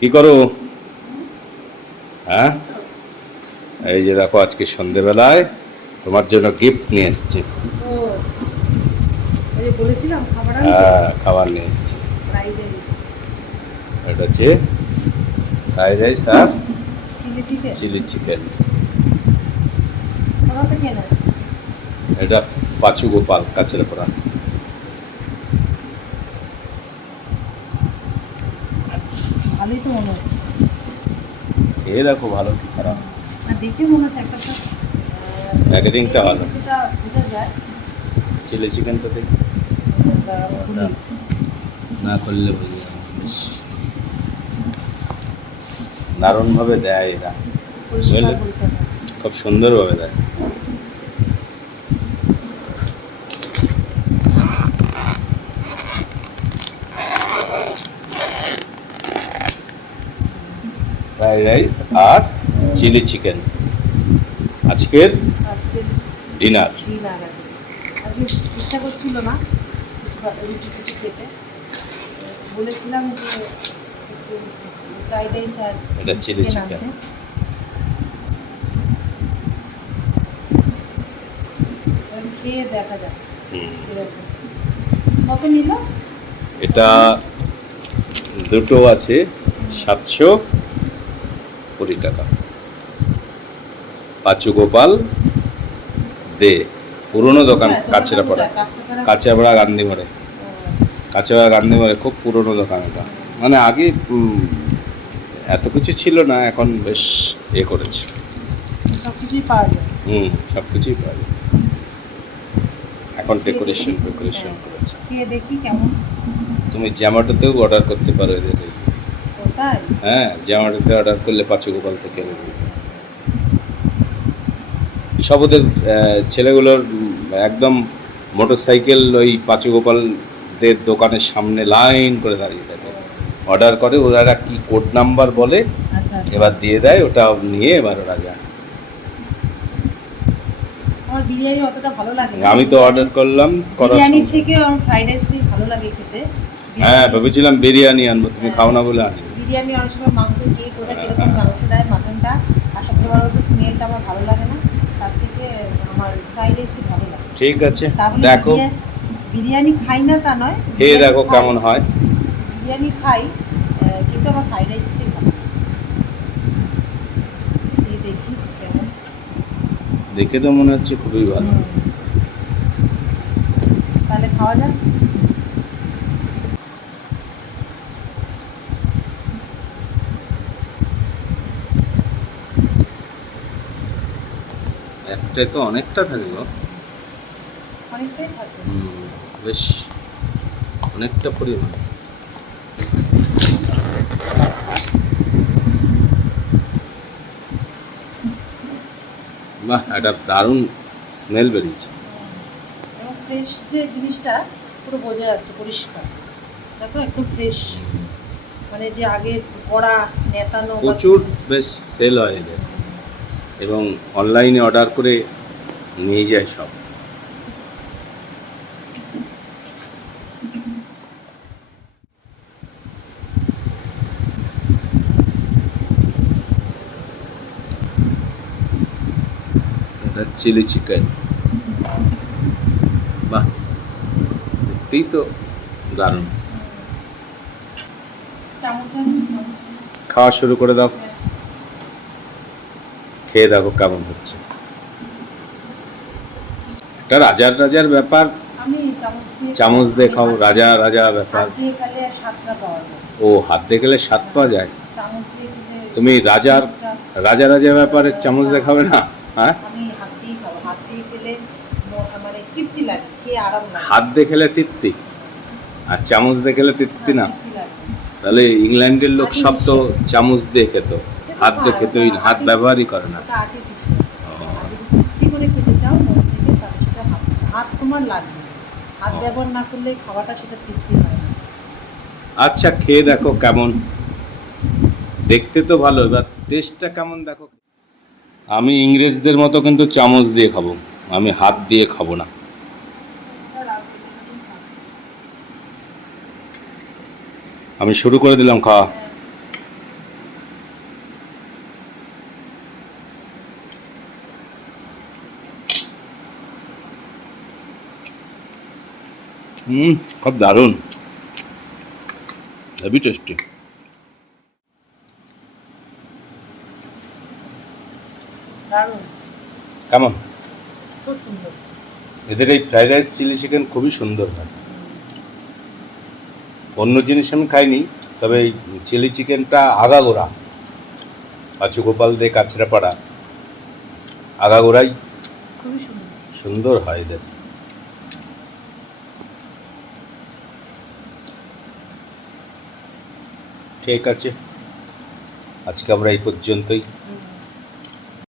কি করো? হ্যাঁ, এই যে দেখো আজকে সন্ধেবেলায় তোমার জন্য গিফট নিয়ে এসেছি। ও ওই যে বলেছিলাম খাবার আনতে হ্যাঁ, খাবার নিয়ে এসেছি। ফ্রাইড রাইস এটা হচ্ছে ফ্রাইড রাইস আর চিলি চিকেন চিলি চিকেন। কোথা থেকে এনেছো? এটা পাঁচু গোপাল কাছেরপাড়া। ভালোই তো মনে হচ্ছে। খেয়ে দেখো, ভালো কি খারাপ। আর দেখে মনে হচ্ছে একটা প্যাকেটিংটা ভালো। কিছুটা বোঝা যায়। চিলি চিকেনটা দেখি পুলি না করলে বুঝবে না। বেশ দারুণভাবে দেয় এরা, পরিষ্কার বুঝলে? পরিচ্ছন্ন। খুব সুন্দরভাবে দেয়। ফ্রাইড রাইস আর চিলি চিকেন আজকের আজকে ডিনার। ডিনার আছে। আজকে ইচ্ছা করছিল না কিছু রুটি টুটি খেতে, বলেছিলাম যে একটু ফ্রাইড রাইস আর এটা চিলি চিকেন চিকেন। আনতে। এবার খেয়ে দেখা যাক এরকম। কত নিল? এটা দুটো আছে 720 টাকা। পাঁচু গোপাল দে, পুরনো দোকান কাছেরাপাড়া। কাছেরাপাড়া গান্ধী মোড়ে। কাছেপাড়া গান্ধী মোড়ে খুব পুরনো দোকান এটা। মানে আগে এত কিছু ছিল না, এখন বেশ করেছে। সব কিছুই পাওয়া যায়। সব কিছুই পাওয়া যায়। এখন ডেকোরেশন করেছে। খেয়ে দেখি কেমন। তুমি জ্যামাটোতেও অর্ডার করতে পারো এদের। কোথায়? হ্যাঁ, জ্যামাটোতে অর্ডার করলে পাঁচু গোপাল থেকে এনে দিই। সব ওদের ছেলেগুলোর একদম মোটর সাইকেল ওই পাঁচু গোপালদের দোকানের সামনে লাইন করে দাঁড়িয়ে থাকে। অর্ডার করে, ওরা কি কোড নাম্বার বলে, আচ্ছা আচ্ছা। এবার দিয়ে দেয়, ওটা নিয়ে এবার ওরা যায়। আমার বিরিয়ানি অতটা ভালো লাগে না। আমি তো অর্ডার করলাম, বিরিয়ানির থেকে আমার ফ্রাইড রাইসটাই ভালো লাগে খেতে। হ্যাঁ, ভেবেছিলাম বিরিয়ানি আনবো, তুমি খাও না বলে আনি। বিরিয়ানি অনেক সময় মাংস কে কোথায় কিরকম মাংস দেয়, মাটনটা। আর সবচেয়ে বড় কথা স্মেলটা আমার ভালো লাগে না, তার থেকে আমার ফ্রাইড রাইসই ভালো লাগে। ঠিক আছে, তাহলে দেখো বিরিয়ানি খাই না তা নয়, খেয়ে দেখো কেমন হয়। বিরিয়ানি খাই, কিন্তু আমার ফ্রাইড রাইসই ভালো লাগে। এই দেখি কেমন। দেখে তো মনে হচ্ছে খুবই ভালো। তাহলে খাওয়া যাক। একটাই তো অনেকটা থাকে গো। অনেকটাই থাকে। বেশ অনেকটা পরিমাণ। বাহ, একটা দারুণ স্মেল বেরিয়েছে। এবং ফ্রেশ যে জিনিসটা পুরো বোঝা যাচ্ছে, পরিষ্কার। দেখো একদম ফ্রেশ, মানে যে আগে কড়া নেতানো বা- প্রচুর বেশ সেল হয় এদের, এবং অনলাইনে অর্ডার করে নিয়ে যায় সব। এটা চিলি চিকেন। বাহ, দেখতেই তো দারুণ। চামচ খাওয়া শুরু করে দাও, খেয়ে দেখো কেমন হচ্ছে। একটা রাজার রাজার ব্যাপার। আমি চামচ দিয়ে খাও, রাজা রাজা ব্যাপার। হাত দিয়ে খেলে স্বাদটা পাওয়া যায়। ও, হাত দিয়ে গেলে স্বাদ পাওয়া যায়। চামচ দিয়ে খেলে তুমি রাজার রাজা রাজা ব্যাপারের চামচ দেখাবে না? হ্যাঁ, আমি হাত দিয়েই খাবো। হাত দিয়ে খেলে মানে তৃপ্তি লাগে, খেয়ে আরাম লাগে। হাত দিয়ে খেলে তৃপ্তি, আর চামচ দিয়ে খেলে তৃপ্তি না। তৃপ্তি লাগে। তাহলে ইংল্যান্ডের লোক সব তো চামচ দিয়ে খেত, হাত দিয়ে খেতই না, হাত ব্যবহারই করে না। ওটা আর্টিফিশিয়াল। আর যদি তৃপ্তি করে খেতে চাও মন থেকে, তাহলে সেটা হাত তোমার লাগবে। হাত ব্যবহার না করলে খাওয়াটা সেটা তৃপ্তি হয় না। আচ্ছা, খেয়ে দেখো কেমন। দেখতে তো ভালো, এবার টেস্টটা কেমন দেখো। আমি ইংরেজদের মতো কিন্তু চামচ দিয়ে খাবো, আমি হাত দিয়ে খাবো না। আমি শুরু করে দিলাম খাওয়া। খুব দারুণ, হেভি টেস্টি। দারুণ, কেমন? খুব সুন্দর। এদের এই ফ্রাইড রাইস চিলি চিকেন খুবই সুন্দর হয়। অন্য জিনিস আমি খাইনি, তবে এই চিলি চিকেনটা আগাগোড়া আছু গোপাল দে কাছড়াপাড়া আগাগোড়াই খুবই সুন্দর। সুন্দর হয় এদের। ঠিক আছে, আজকে আমরা এই পর্যন্তই।